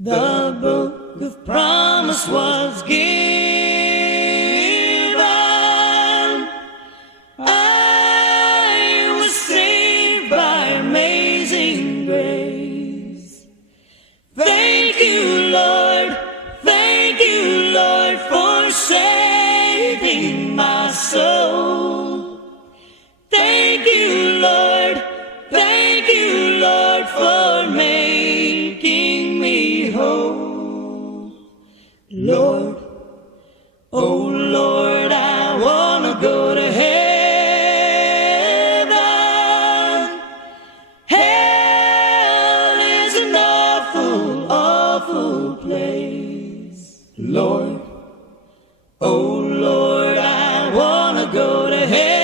The book of promise was given. I was saved by amazing grace. Thank you, Lord. Thank you, Lord, for saving my soul. Thank you, Lord. Thank you, Lord, for making me whole. Lord, oh Lord, I wanna go to heaven. Hell is an awful, awful place. Lord, oh Lord, I wanna go to heaven.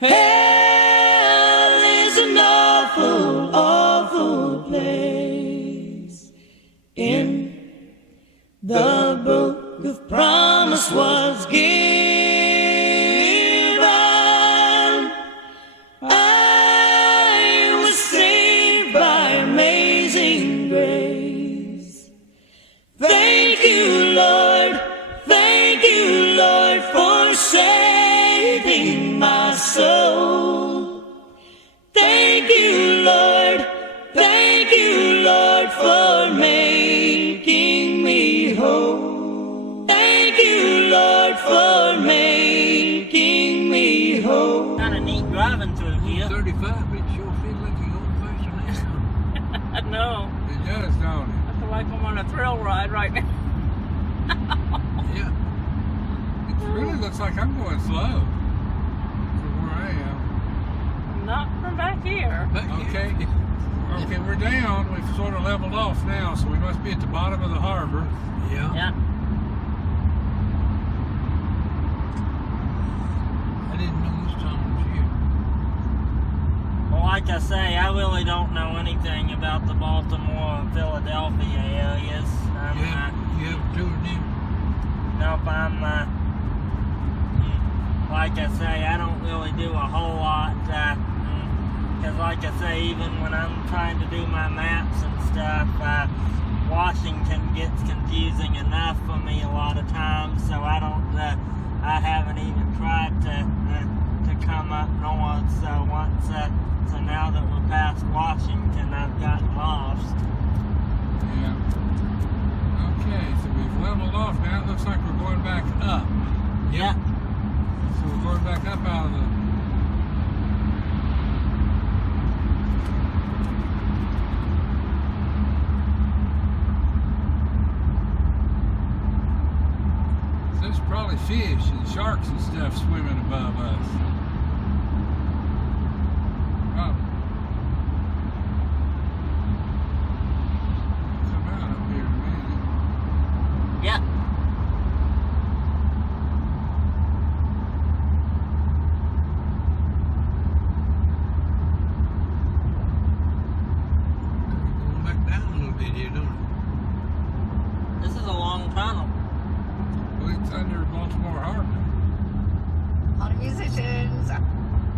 Hell is an awful, awful place. In the book of promise was given. I was saved by amazing grace. Thank you, Lord. Thank you, Lord, for saving my soul. Thank you, Lord. Thank you, Lord, for making me whole. Thank you, Lord, for making me whole. Kind of neat driving through here. 35, but it sure feels like you're old-fashioned now. I know. It does, don't it? I feel like I'm on a thrill ride right now. Yeah. It really looks like I'm going slow from where I am. Not from back here. Okay. Okay, we're down. We've sort of leveled off now, so we must be at the bottom of the harbor. Yeah. Yeah. I didn't know this time was here. Well, like I say, I really don't know anything about the Baltimore and Philadelphia areas. You haven't toured them? Nope, like I say, I don't really do a whole lot, because like I say, even when I'm trying to do my maps and stuff, Washington gets confusing enough for me a lot of times, so I haven't even tried to come up north, so so now that we're past Washington, I've gotten lost. Yeah. Okay, so we've leveled off now. It looks like we're going back up. Yeah. So we're going back up out of the... There's probably fish and sharks and stuff swimming above us. Oh. Come out up here in a minute. Yeah. Going back down a little bit here, don't it? This is a long tunnel. Well, it's under Baltimore Harbor. A lot of musicians.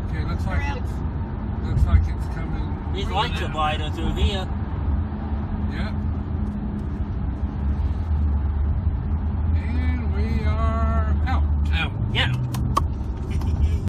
Okay, looks like it's coming. These really lights are down. brighter through here. Yeah.